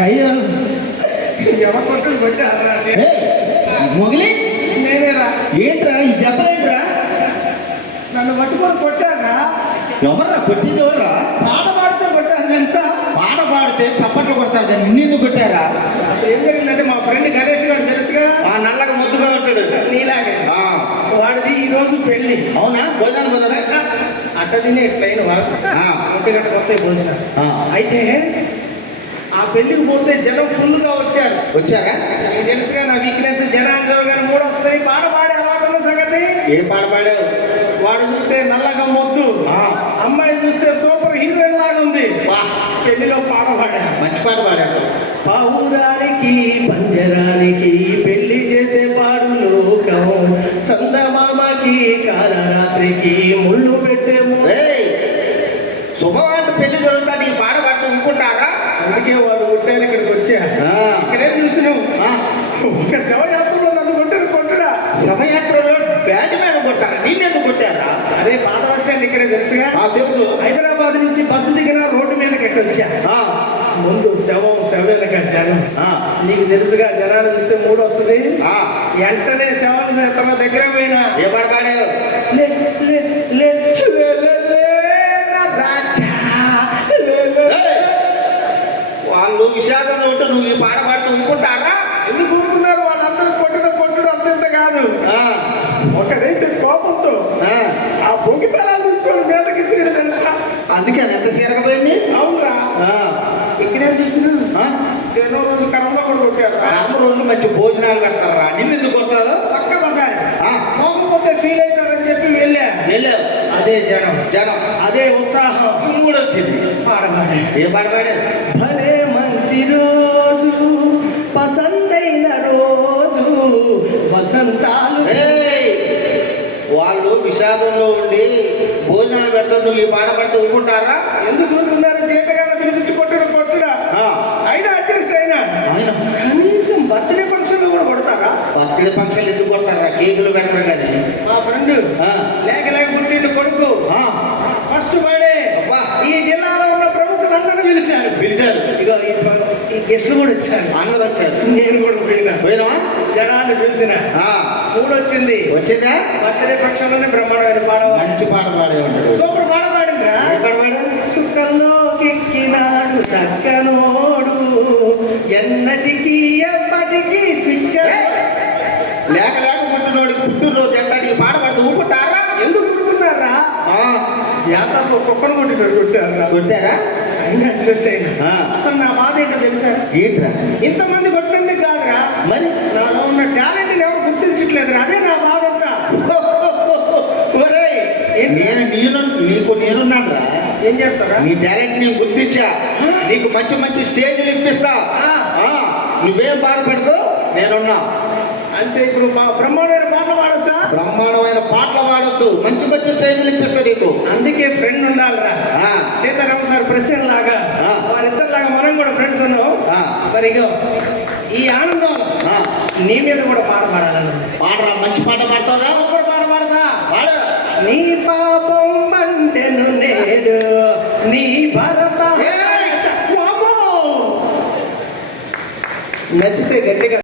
అయ్యో ఎవరు కొట్టుడు కొట్టారా మొగిలి నేనేరా. ఏంట్రా ఈ దెబ్బలేంట్రా? నన్ను పట్టుకొని కొట్టారా? ఎవర్రా కొట్టింది? ఎవర్రా? పాట పాడితే కొట్టాను తెలుసా? పాట పాడితే చప్పట్లు కొడతారు కానీ నిన్నెందుకు కొట్టారా? అసలు ఏం జరిగిందంటే మా ఫ్రెండ్ గణేష్ గారు తెలుసుగా, ఆ నల్లగా ముద్దుగా ఉంటాడు నీలాగే, వాడిది ఈ రోజు పెళ్లి. అవునా? భోజనాలు పోతారా? అట్ట తినే ఎట్లయిన వాడు 1 గంట కొత్త భోజనం. అయితే ఆ పెళ్లికి పోతే జనం ఫుల్గా వచ్చారా? నీకు తెలుసుగా నా వీక్నెస్, జనాంజలి గారు 3 వస్తాయి. పాట పాడే అలవాటున్న సంగతి. ఏం పాట పాడావు? వాడు చూస్తే నల్లగా మొద్దు, అమ్మాయి చూస్తే సూపర్ హీరోయిన్ లాగా ఉంది. పెళ్లిలో పాట పాడా, మంచి పాట పాడాడు. పావురానికి పంజరానికి పెళ్లి చేసే పాడు లోకం, చందమామకి కాలరాత్రికి ముళ్ళు పెట్టే శుభవార్త పెళ్లి జరుగుతాడు. ఈ పాట పాడుతూ ఊరుకుంటారా? అందుకే వాడు కొట్టారు. ఇక్కడికి వచ్చా. ఇక్కడే చూసినావు ఒక శవయాత్రలో నన్ను కొట్టుడా. శవయాత్రలో బ్యాండ్ మీద కొట్టారా? నిన్నెందుకు కొట్టారా? అదే పాత బస్ స్టాండ్ ఇక్కడే తెలుసుగా. తెలుసు. హైదరాబాద్ నుంచి బస్సు దిగిన రోడ్డు మీద కట్టొచ్చా. ముందు శవేనక జనం. నీకు తెలుసుగా, జనాలు చూస్తే 3 వస్తుంది. వెంటనే శవం తన దగ్గర పోయినా ఏ పడతాడు? వాళ్ళు విషాదంలో ఉంటూ నువ్వు ఈ పాట పాడుతూ ఊరుకుంటారా? ఎందుకు ఊరుకున్నారు? వాళ్ళందరూ కొట్టుడు అంత కాదు. ఒకడైతే కోపంతో ఆ బొగ్గి పిల్లలు తీసుకొని మీదకి సీడు తెలుసా. అందుకే ఎంత సీరకపోయింది. అవునరా. ఇక్కడేం చూసినా ఎన్నో రోజు కర్మలో కూడా కొట్టారు. కర్మ రోజులు మంచి భోజనాలు పెడతారా? నిన్ను ఎందుకు కొడతారు? పక్క బసారి పోకపోతే ఫీల్ అవుతారని చెప్పి వెళ్ళావు. అదే జనం అదే ఉత్సాహం 3 వచ్చింది. పాడబాడే. ఏ పాడబాడే? భలే మంచి రోజు, పసందైన రోజు, వసంతాలు. వాళ్ళు విషాదంలో ఉండి భోజనాలు పెడతారు, నువ్వు ఈ పాట పడితే ఊరుకుంటారా? ఎందుకు ఊరుకున్నారు? జీతగాలను పిలిపించి కొట్టుడా. అయినా అడ్జస్ట్ అయినా కనీసం బర్త్డే ఫంక్షన్లు కూడా కొడతారా? బర్త్డే ఫంక్షన్లు ఎందుకు కొడతారా? కేకులు పెట్టరు కానీ. మా ఫ్రెండ్ లేక పుట్టిండు కొడుకు ఫస్ట్ బర్త్డే. ఈ జిల్లాలో ఉన్న ప్రముఖులందరూ పిలిచారు. ఇక ఈ గెస్ట్లు కూడా వచ్చారు. అందరూ వచ్చారు. నేను కూడా పోయినా జనాన్ని చూసిన 3 వచ్చిందా? బర్త్డే ఫంక్షన్ లోనే బ్రహ్మాండమైన పాట, మంచి పాట పాడే ఉంటాడు. సూపర్ పాట పాడిందిరా. సుఖంలోకెక్కినాడు సక్కనోడు, ఎన్నటికీ ఎప్పటికీ చిక్క. లేక పుట్టినోడికి పుట్టినరోజు ఎంత ఈ పాట పాడుతూ ఊపుకుంటారా? ఎందుకు ఊరుకున్నారా? జాతరలో కుక్కను కొట్టారా? అయినా అడ్జస్ట్ అయినా. అసలు నా బాధ ఏంటో తెలుసా? ఏంట్రా? ఇంతమంది కొట్టినందుకు కాదురా, మరి నాలో ఉన్న టాలెంట్ ఎవరు గుర్తించట్లేదురా. అదే నా బాధ అంతా. నేనున్నాను రా. ఏం చేస్తారా? నీ టాలెంట్ నేను గుర్తించా. నీకు మంచి స్టేజ్లు ఇప్పిస్తా. నువ్వేం బాధపడుకో, నేనున్నా. అంటే ఇప్పుడు బ్రహ్మాండమైన పాటలు పాడొచ్చా? బ్రహ్మాండమైన పాటలు పాడొచ్చు. మంచి స్టేజ్లు ఇప్పిస్తా నీకు. అందుకే ఫ్రెండ్ ఉండాలిరా. సీతారామ సార్ ప్రెసిడెంట్ లాగా వారిద్దరిలాగా మనం కూడా ఫ్రెండ్స్ ఉన్నావు. మరి ఈ ఆనందం నీ మీద కూడా పాట పాడాలని. పాడరా, మంచి పాట పాడతావుగా? పాట పాడతా. పాడు. నీ పాపం అంటెను నేడు నీ భరత. నచ్చితే గట్టిగా